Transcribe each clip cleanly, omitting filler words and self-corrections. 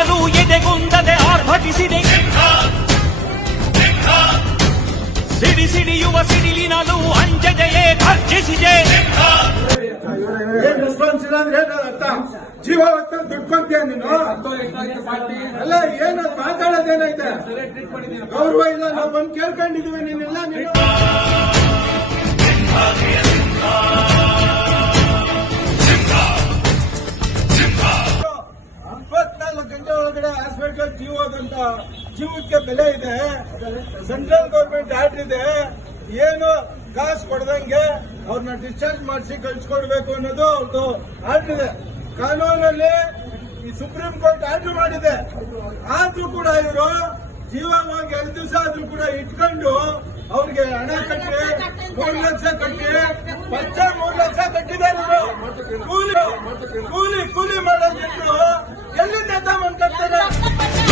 ಸಿಡಿಲಿನಲು ಎದೆಗುಂದದೆ ಆರ್ಭಟಿಸಿದೆ. ಸಿಡಿಯುವ ಸಿಡಿಲಿನಲು ಅಂಜದೆಯೇ ಖರ್ಜಿಸಿದೆ. ಏನ್ ರೆಸ್ಪಾನ್ಸ್ ಇಲ್ಲ ಅಂದ್ರೆ ಅರ್ಥ ಜೀವ ಹೊತ್ತ ದುಡ್ಕೊಂತೀಯ ನೀನು ಅಲ್ಲ. ಏನು ಮಾತಾಡೋದೇನೈತೆ? ಗೌರವ ಇಲ್ಲ. ನಾವು ಬಂದು ಕೇಳ್ಕೊಂಡಿದೀವಿ ನೀನೆಲ್ಲ. ನೀನು 24 ಗಂಟೆ ಒಳಗಡೆ ಹಾಸ್ಪಿಟಲ್ ಜೀವ ಹೋದಂತ ಜೀವಕ್ಕೆ ಬೆಲೆ ಇದೆ. ಸೆಂಟ್ರಲ್ ಗೌರ್ಮೆಂಟ್ ಆರ್ಡರ್ ಇದೆ. ಏನು ಕಾಸು ಕೊಡದಂಗೆ ಅವ್ರನ್ನ ಡಿಸ್ಚಾರ್ಜ್ ಮಾಡಿಸಿ ಕಳ್ಸಿಕೊಡ್ಬೇಕು ಅನ್ನೋದು ಅವ್ರದ್ದು ಆರ್ಡರ್ ಇದೆ. ಕಾನೂನಲ್ಲಿ ಈ ಸುಪ್ರೀಂ ಕೋರ್ಟ್ ಆರ್ಡರ್ ಮಾಡಿದೆ. ಆದ್ರೂ ಕೂಡ ಇವರು ಜೀವ ಹೋಗಿ 2 ದಿವಸ ಆದ್ರೂ ಕೂಡ ಇಟ್ಕೊಂಡು ಅವ್ರಿಗೆ ಹಣ ಕಟ್ಟಿ 3 ಲಕ್ಷ ಕಟ್ಟಿ ಪಚ್ಚ 3 ಲಕ್ಷ ಕಟ್ಟಿದ್ದಾರೆ. ಕೂಲಿ ಮಾಡೋದಿದ್ರು ಎಲ್ಲಿಂದ ತಗೊಂಡ್ತಾರೆ?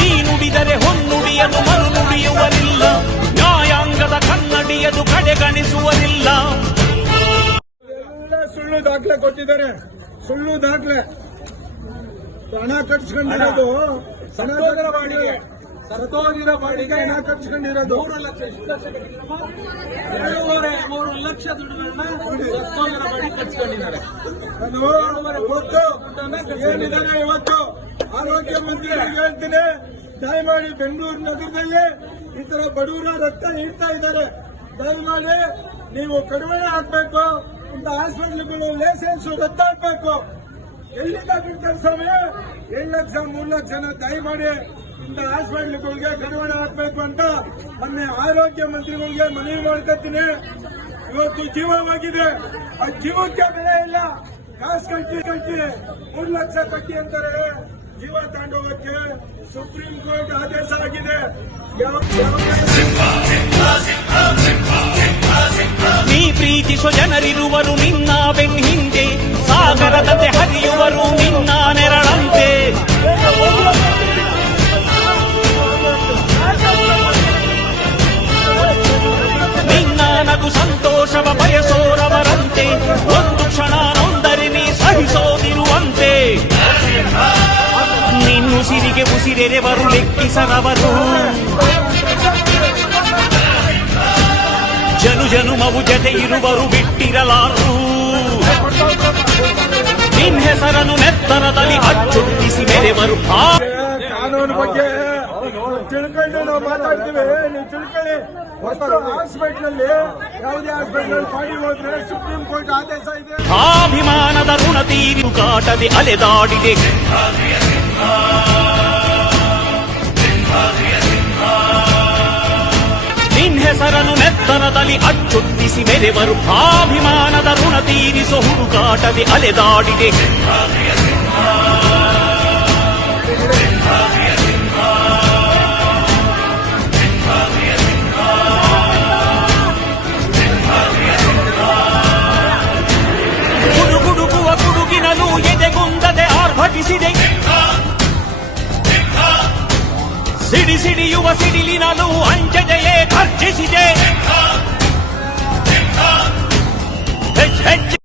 ಈ ನುಡಿದರೆ ಹೊನ್ನುಡಿಯನ್ನು ಮರು ನುಡಿಯುವರಿಲ್ಲ. ನ್ಯಾಯಾಂಗದ ಕನ್ನಡಿಯದು ಕಡೆಗಣಿಸುವರಿಲ್ಲ. ಎಲ್ಲ ಸುಳ್ಳು ದಾಖಲೆ ಕೊಟ್ಟಿದ್ದಾರೆ. ಸುಳ್ಳು ದಾಖಲೆ ಹಣ ಕಟ್ಸ್ಕೊಂಡಿರೋದು. ಸತ್ತೋಗಿರೋ ಬಾಡಿಗೆ ಹಣ ಕಟ್ಸ್ಕೊಂಡಿರೋದು 3 ಲಕ್ಷ. 2.5 ಲಕ್ಷ ದುಡ್ಡುಗಳನ್ನ ಸತ್ತೋಗಿರೋ ಬಾಡಿ ಕಟ್ಸ್ಕೊಂಡಿದ್ದಾರೆ. ಅದು ಗೊತ್ತು ಏನಿದ್ದಾರೆ. ಇವತ್ತು ಆರೋಗ್ಯ ಮಂತ್ರಿಗಳಿಗೆ ಹೇಳ್ತೀನಿ, ದಯಮಾಡಿ ಬೆಂಗಳೂರು ನಗರದಲ್ಲಿ ಈ ತರ ಬಡವರ ರಕ್ತ ನೀಡ್ತಾ ಇದ್ದಾರೆ. ದಯಮಾಡಿ ನೀವು ಕಡಿಮೆ ಹಾಕ್ಬೇಕು. ಇಂಥ ಹಾಸ್ಪಿಟಲ್ಗಳು ಲೈಸೆನ್ಸ್ ರದ್ದು ಹಾಕ್ಬೇಕು. ಎಲ್ಲಿಂದ ಬಿಡ್ತಾರೆ ಸ್ವಾಮಿ? 2 ಲಕ್ಷ 3 ಲಕ್ಷನ ದಯಮಾಡಿ ಇಂಥ ಹಾಸ್ಪಿಟಲ್ಗಳಿಗೆ ಕಡಿವಾಣ ಹಾಕಬೇಕು ಅಂತ ಮೊನ್ನೆ ಆರೋಗ್ಯ ಮಂತ್ರಿಗಳಿಗೆ ಮನವಿ ಮಾಡ್ಕೊತೀನಿ. ಇವತ್ತು ಜೀವವಾಗಿದೆ. ಆ ಜೀವಕ್ಕೆ ಬೆಲೆ ಇಲ್ಲ. ಕಾಸು ಕಟ್ಟಿ 3 ಲಕ್ಷ ಕಟ್ಟಿ ಅಂತಾರೆ. ಜೀವ ತಗೊಂಡೋಗಕ್ಕೆ ಸುಪ್ರೀಂ ಕೋರ್ಟ್ ಆದೇಶ ಆಗಿದೆ. ನೀ ಪ್ರೀತಿಸೋ ಜನರಿರುವರು ನಿನ್ನ ಬೆನ್ ಹಿಂದೆ. ಸಾಗರದಂತೆ ಹರಿಯುವರು ನಿನ್ನ ನೆರಳಂತೆ. ನಿನ್ನ ನಗು ಸಂತೋಷವ ಬಯಸೋರವರಂತೆ. ಒಂದು ಕ್ಷಣ ನೊಂದರೆ ನೀ ಸಹಿಸೋದಿರುವಂತೆ. ನಿನ್ನುಸಿರಿಗೆ ಉಸಿರೆರೆವರು ಲೆಕ್ಕಿಸರವರು. ಜನುಮವು ಜತೆ ಇರುವರು ಬಿಟ್ಟಿರಲಾರು. ನಿನ್ ಹೆಸರನ್ನು ನೆತ್ತರದಲ್ಲಿ ಅಚ್ಚೊತ್ತಿಸಿ ಮೆರೆವರು. ಕಾನೂನು ಬಗ್ಗೆ ತಿಳ್ಕೊಂಡು ನಾವು ಮಾತಾಡ್ತೀವಿ. ನೀವು ತಿಳ್ಕೊಳ್ಳಿ. ಹಾಸ್ಪಿಟಲ್ ನಲ್ಲಿ ಯಾವುದೇ ಹಾಸ್ಪಿಟಲ್ ಪಾಡಿ ಹೋದ್ರೆ ಸುಪ್ರೀಂ ಕೋರ್ಟ್ ಆದೇಶ ಇದೆ. ಅಭಿಮಾನದ ಋಣ ತೀರು ಕಾಟದೆ ಅಲೆದಾಡಿದೆ. ನಿನ್ ಹೆಸರನ್ನು ನೆತ್ತರದಲ್ಲಿ ಅಚ್ಚೊತ್ತಿಸಿ ಮೆರೆವರು. ಅಭಿಮಾನದ ಋಣ ತೀರಿಸೋ ಹುಡುಕಾಟದೆ ಅಲೆದಾಡಿದೆ. ಗುಡುಗುಡುಗುವ ಗುಡುಗಿನಲು ಎದೆಗುಂದದೆ ಆರ್ಭಟಿಸಿದೆ. ಸಿಡಿಯುವ ಸಿಡಿಲಿನಲು ಅಂಜದೆಯೇ ಖರ್ಜಿಸಿದೆ. ಹೆಜ್ಜೆ